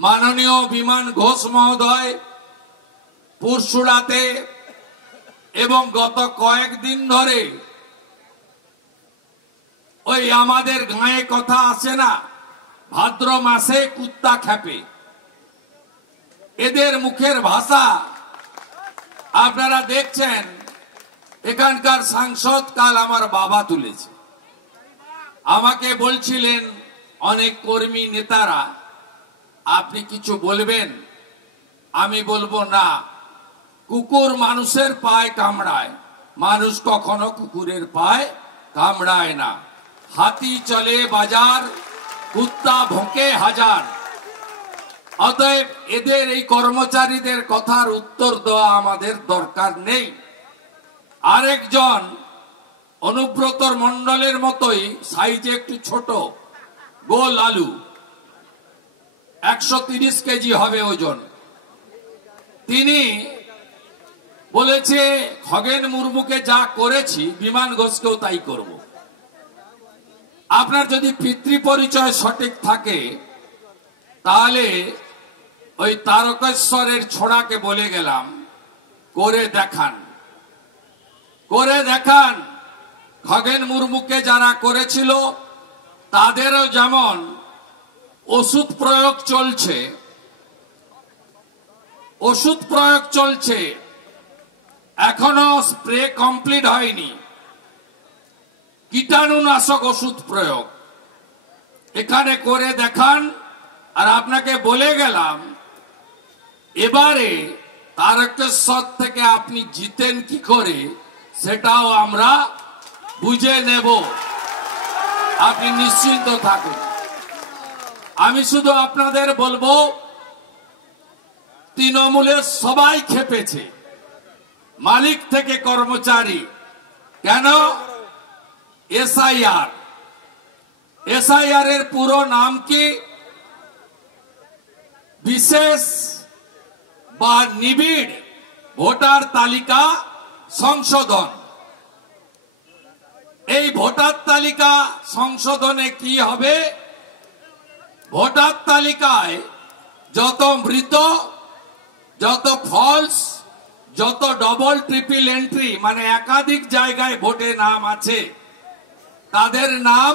মাননীয় বিমান ঘোষ মহোদয় পুরসুরাতে এবং গত কয়েকদিন ধরে ওই আমাদের গায়ে কথা আসে না, ভাদ্র মাসে কুত্তা খেপে, এদের মুখের ভাষা আপনারা দেখছেন। এখানকার সাংসদ কাল আমার বাবা তুলেছে, আমাকে বলছিলেন অনেক কর্মী নেতারা আপনি কিছু বলবেন, আমি বলবো না। কুকুর মানুষের পায়ে কামড়ায়, মানুষ কখনো কুকুরের পায়ে কামড়ায় না। হাতি চলে বাজার, কুত্তা ভোঁকে হাজার। অতএব এদের এই কর্মচারীদের কথার উত্তর দেওয়া আমাদের দরকার নেই। আরেকজন অনুব্রত মণ্ডলের মতোই সাইজে একটু ছোট, গোল আলু, 130 কেজি হবে ওজন। তিনি বলেছে খগেন মুর্মুকে যা করেছি বিমান ঘোষকেও তাই করব। আপনার যদি পিতৃ পরিচয় সঠিক থাকে তাহলে ওই তারকেশ্বরের ছোড়াকে বলে গেলাম করে দেখান, করে দেখান। খগেন মুর্মুকে যারা করেছিল তাদেরও যেমন ওষুধ প্রয়োগ চলছে, ওষুধ প্রয়োগ চলছে, এখনো স্প্রে কমপ্লিট হয়নি, কীটাণুনাশক ওষুধ প্রয়োগ এখানে করে দেখান। আর আপনাকে বলে গেলাম এবারে তারকেশ্বর থেকে আপনি জিতেন কি করে সেটাও আমরা বুঝে নেব, আপনি নিশ্চিন্ত থাকুন। আমি শুধু আপনাদের বলবো তৃণমূলের সবাই খেপেছে, মালিক থেকে কর্মচারী। কেন? এসআইআর, এসআইআর এর পুরো নাম কি? বিশেষ বা নিবিড় ভোটার তালিকা সংশোধন। এই ভোটার তালিকা সংশোধনে কি হবে? ভোটার তালিকায় যত মৃত, যত ফলস, যত ডবল ট্রিপল এন্ট্রি মানে একাধিক জায়গায় ভোটে নাম আছে তাদের নাম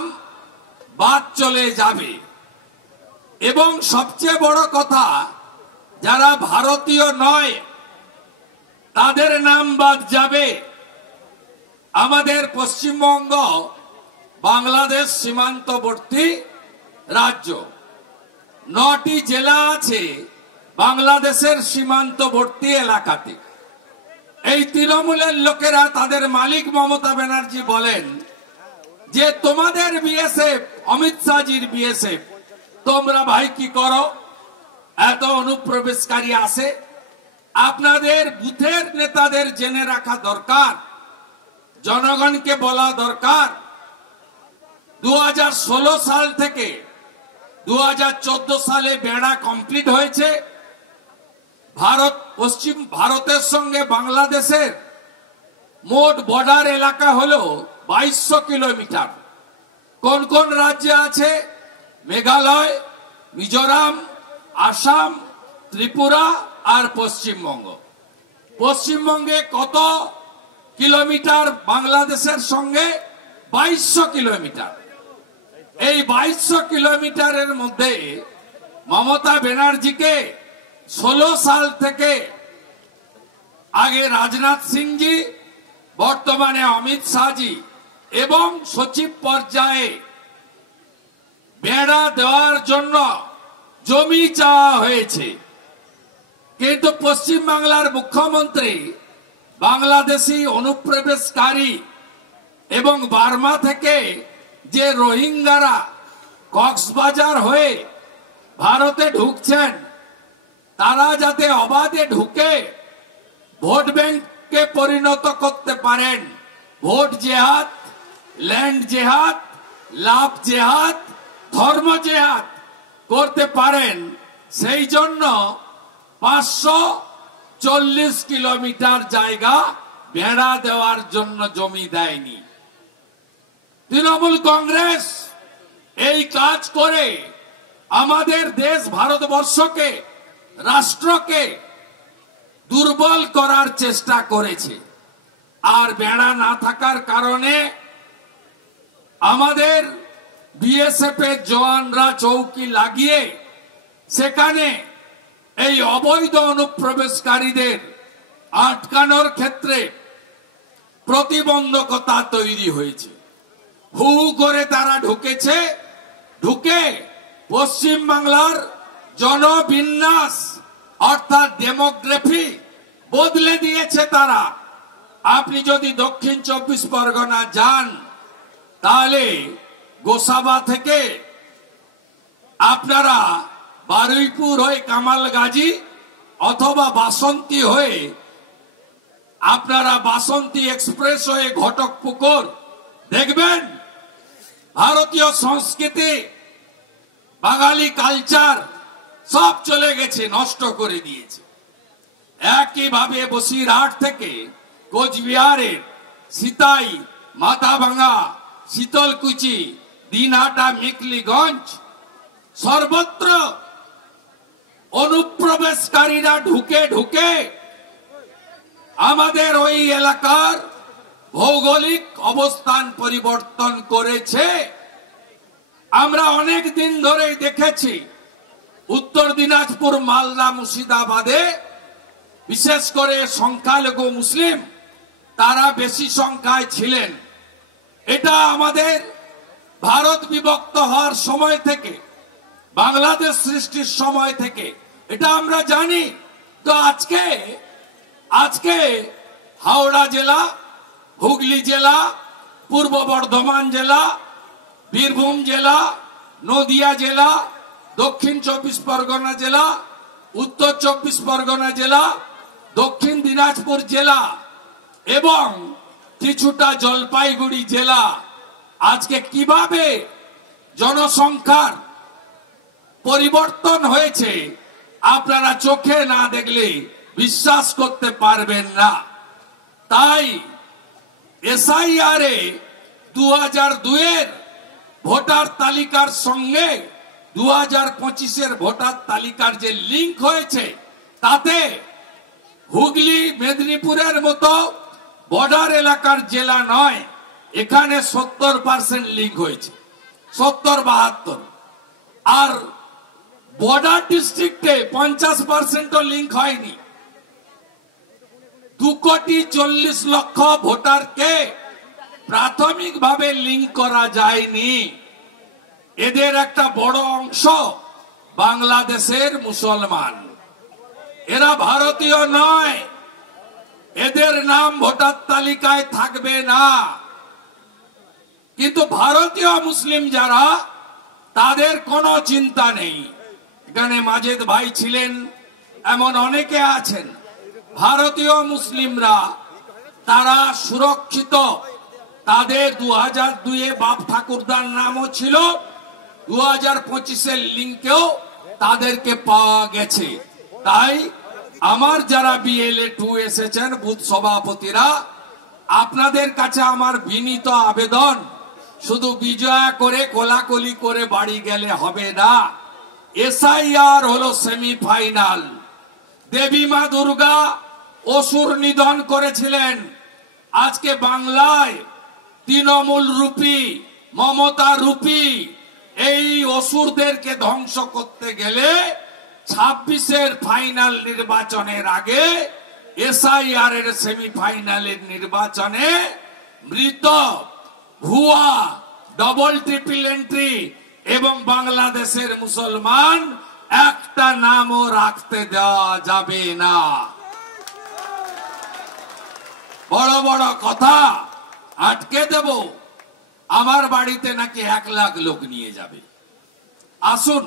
বাদ চলে যাবে। এবং সবচেয়ে বড় কথা, যারা ভারতীয় নয় তাদের নাম বাদ যাবে। আমাদের পশ্চিমবঙ্গ বাংলাদেশ সীমান্তবর্তী রাজ্য, 9টি জেলা আছে বাংলাদেশের সীমান্তবর্তী এলাকাতে। এই তৃণমূলের লোকেরা তাদের মালিক মমতা ব্যানার্জি বলেন যে তোমাদের বিএসএফ, অমিত শাহজির বিএসএফ, তোমরা ভাই কি করো, এত অনুপ্রবেশকারী আসে। আপনাদের বুথের নেতাদের জেনে রাখা দরকার, জনগণকে বলা দরকার 2016 সাল থেকে 2014 সালে বেড়া কমপ্লিট হয়েছে। পশ্চিম ভারতের সঙ্গে বাংলাদেশের মোট বর্ডার এলাকা হলো 2200 কিলোমিটার। কোন কোন রাজ্যে আছে? মেঘালয়, মিজোরাম, আসাম, ত্রিপুরা আর পশ্চিমবঙ্গ। পশ্চিমবঙ্গে কত কিলোমিটার বাংলাদেশের সঙ্গে? 2200 কিলোমিটার। এই 2200 কিলোমিটারের মধ্যে মমতা ব্যানার্জিকে 16 সাল থেকে, আগে রাজনাথ সিংজি, বর্তমানে অমিত শাহজি এবং সচিব পর্যায়ে বেড়া দেওয়ার জন্য জমি চাওয়া হয়েছে। কিন্তু পশ্চিম বাংলার মুখ্যমন্ত্রী বাংলাদেশি অনুপ্রবেশকারী এবং বার্মা থেকে যে রোহিঙ্গারা কক্সবাজার হয়ে ভারতে ঢুকছেন তারা যাতে অবাধে ঢুকে ভোট ব্যাংকে পরিণত করতে পারেন, ভোট জেহাদ, ল্যান্ড জেহাদ, লাভ জেহাদ, ধর্ম জেহাদ করতে পারেন, সেই জন্য 540 কিলোমিটার জায়গা বেড়া দেওয়ার জন্য জমি দেয়নি। তৃণমূল কংগ্রেস এই কাজ করে আমাদের দেশ ভারতবর্ষকে, রাষ্ট্রকে দুর্বল করার চেষ্টা করেছে। আর বেড়া না থাকার কারণে আমাদের বিএসএফ এর জওয়ানরা চৌকি লাগিয়ে সেখানে এই অবৈধ অনুপ্রবেশকারীদের আটকানোর ক্ষেত্রে প্রতিবন্ধকতা তৈরি হয়েছে। হু করে তারা ঢুকেছে, ঢুকে পশ্চিম বাংলার জনবিন্যাস অর্থাৎ ডেমোগ্রাফি বদলে দিয়েছে তারা। আপনি যদি দক্ষিণ 24 পরগনা যান তাহলে গোসাবা থেকে আপনারা বারুইপুর হয়ে কামালগাজী অথবা বাসন্তী হয়ে আপনারা বাসন্তী এক্সপ্রেস হয়ে ঘটকপুকুর দেখবেন ভারতীয় সংস্কৃতি, বাঙালি কালচার সব চলে গেছে, নষ্ট করে দিয়েছে। একইভাবে বসিরহাট থেকে কোচবিহারের সিতাই, মাথাভাঙা, শীতলকুচি, দিনহাটা, মেখলিগঞ্জ সর্বত্র অনুপ্রবেশকারীরা ঢুকে ঢুকে আমাদের ওই এলাকার ভৌগোলিক অবস্থান পরিবর্তন করেছে। আমরা অনেক দিন ধরেই দেখেছি উত্তর দিনাজপুর, মালদা, মুর্শিদাবাদে বিশেষ করে সংখ্যালঘু মুসলিম তারা বেশি সংখ্যায় ছিলেন। এটা আমাদের ভারত বিভক্ত হওয়ার সময় থেকে, বাংলাদেশ সৃষ্টির সময় থেকে এটা আমরা জানি। তো আজকে হাওড়া জেলা, হুগলি জেলা, পূর্ব বর্ধমান জেলা, বীরভূম জেলা, নদিয়া জেলা, দক্ষিণ 24 পরগনা জেলা, উত্তর 24 পরগনা জেলা, দক্ষিণ দিনাজপুর জেলা এবং কিছুটা জলপাইগুড়ি জেলা আজকে কিভাবে জনসংখ্যার পরিবর্তন হয়েছে আপনারা চোখে না দেখলে বিশ্বাস করতে পারবেন না। তাই এসআইআর এ 2002 এর ভোটার তালিকার সঙ্গে 2025 এর ভোটার তালিকার যে লিঙ্ক হয়েছে তাতে হুগলি, মেদিনীপুরের মতো বর্ডার এলাকার জেলা নয়, এখানে 70% লিঙ্ক হয়েছে, 70-72। আর বর্ডার ডিস্ট্রিক্টে 50% লিঙ্ক হয়নি। 2,40,00,000 ভোটারকে প্রাথমিকভাবে লিঙ্ক করা যায়নি। এদের একটা বড় অংশ বাংলাদেশের মুসলমান, এরা ভারতীয় নয়, এদের নাম ভোটার তালিকায় থাকবে না। কিন্তু ভারতীয় মুসলিম যারা, তাদের কোনো চিন্তা নেই। এখানে মাজেদ ভাই ছিলেন, এমন অনেকে আছেন। ভারতীয় মুসলিমরা তারা সুরক্ষিত, তাদের 2002 বাপ ঠাকুরদার নামও ছিল, 2025 লিঙ্কেও তাদেরকে পাওয়া গেছে। তাই আমার যারা BLA 2 এসেছেন বুথ সভাপতিরা, আপনাদের কাছে আমার বিনীত আবেদন, শুধু বিজয়া করে কোলাকুলি করে বাড়ি গেলে হবে না। এসআইআর হলো সেমিফাইনাল। দেবী মা দুর্গা অসুর নিধন করেছিলেন। আজকে বাংলায় তৃণমূল রূপী, মমতা রূপী এই অসুরদেরকে ধ্বংস করতে গেলে 26-এর ফাইনাল নির্বাচনের আগে এসআইআর এর সেমিফাইনালের নির্বাচনে মৃত, ভুয়া, ডবল ট্রিপল এন্ট্রি এবং বাংলাদেশের মুসলমান একটা নামও রাখতে দেওয়া যাবে না। বড় বড় কথা আটকে দেব, আমার বাড়িতে নাকি 1 লাখ লোক নিয়ে যাবে। আসুন,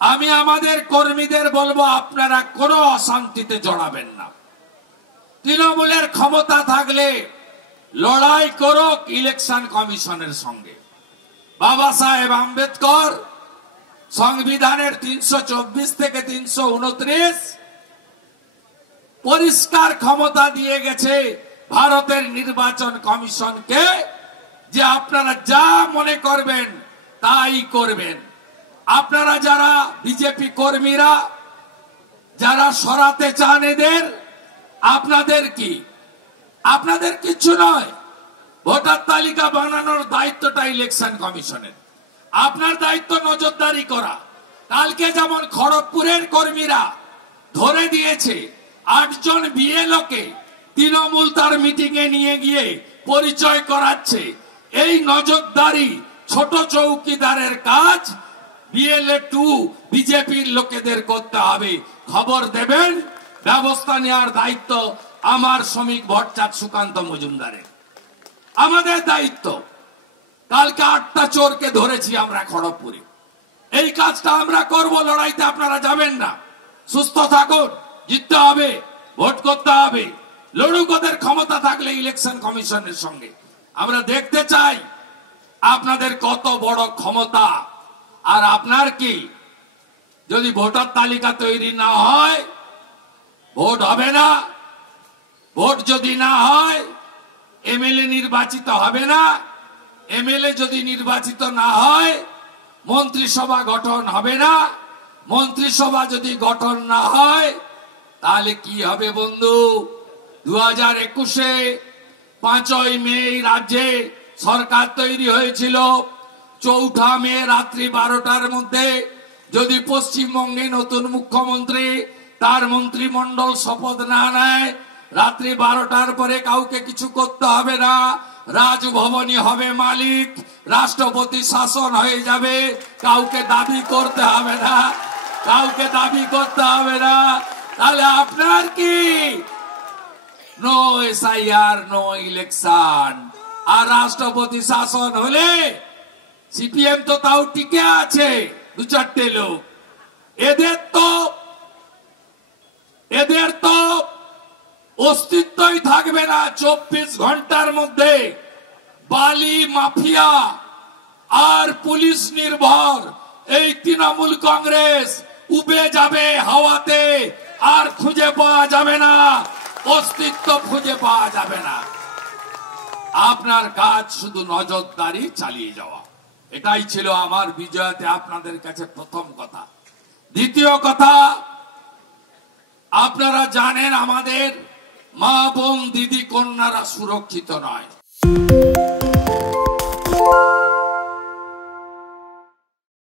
আমি আমাদের কর্মীদের বলবো আপনারা কোনো অশান্তিতে জড়াবেন না। তৃণমূলের ক্ষমতা থাকলে লড়াই করুক ইলেকশন কমিশনের সঙ্গে। বাবা সাহেব আম্বেদকর সংবিধানের 324 থেকে 329 পরিষ্কার ক্ষমতা দিয়ে গেছে ভারতের নির্বাচন কমিশনকে, যে আপনারা যা মনে করবেন তাই করবেন। আপনারা যারা বিজেপি কর্মীরা যারা সরাতে চান এদের, আপনাদের কি? আপনাদের কিছু নয়। ভোটার তালিকা বানানোর দায়িত্বটা ইলেকশন কমিশনের। আপনার দায়িত্ব নজরদারি করা। কালকে যেমন খড়গপুরের কর্মীরা ধরে দিয়েছে 8 জন বিএলওকে, তৃণমূল তার মিটিং এ নিয়ে গিয়ে পরিচয় করাচ্ছে। এই নজরদারি ছোট চৌকিদারের কাজ বিএলএ 2 বিজেপির লোকেদের করতে হবে। খবর দেবেন, ব্যবস্থা নেওয়ার দায়িত্ব আমার শ্রমিক ভট্টাচার্য সুকান্ত মজুমদারের। আমাদের দায়িত্ব। কালকে 8টা চোরকে ধরেছি আমরা খড়গপুরে। এই কাজটা আমরা করব। লড়াইতে আপনারা যাবেন না। সুস্থ থাকুন, জিততে হবে, ভোট করতে হবে। লড়ুক, ওদের ক্ষমতা থাকলে ইলেকশন কমিশনের সঙ্গে। আমরা দেখতে চাই আপনাদের কত বড় ক্ষমতা। আর আপনার কি? যদি ভোটার তালিকা তৈরি না হয় ভোট হবে না। ভোট যদি না হয় এমএলএ নির্বাচিত হবে না। এমএলএ যদি নির্বাচিত না হয় মন্ত্রিসভা গঠন হবে না। মন্ত্রিসভা যদি গঠন না হয় তাহলে কি হবে বন্ধু? 2021-এ 5ই মে রাজ্যে সরকার তৈরি হয়েছিল। 4 মে রাত্রি 12টার মধ্যে যদি পশ্চিমবঙ্গে নতুন মুখ্যমন্ত্রী তার মন্ত্রিমণ্ডল শপথ না নেয়, রাত্রি 12টার পরে কাউকে কিছু করতে হবে না। রাজভবনই হবে মালিক, রাষ্ট্রপতি শাসন হয়ে যাবে। কাউকে দাবি করতে হবে না, কাউকে দাবি করতে হবে না। তাহলে আপনার কি? No SIR, no election. আর রাষ্ট্রপতি শাসন হলে সিপিএম তো তাও টিকে আছে, 2-4টে লোক। এদের তো অস্তিত্বই থাকবে না। 24 ঘন্টার মধ্যে বালি মাফিয়া আর পুলিশ নির্ভর এই তৃণমূল কংগ্রেস উবে যাবে হাওয়াতে। আর খুঁজে পাওয়া যাবে না, অস্তিত্ব খুঁজে পাওয়া যাবে না। আপনার কাজ শুধু নজরদারি চালিয়ে যাওয়া। এটাই ছিল আমার বিজয়তে আপনাদের কাছে প্রথম কথা। দ্বিতীয় কথা, আপনারা জানেন আমাদের মা বোন দিদি কন্যারা সুরক্ষিত নয়।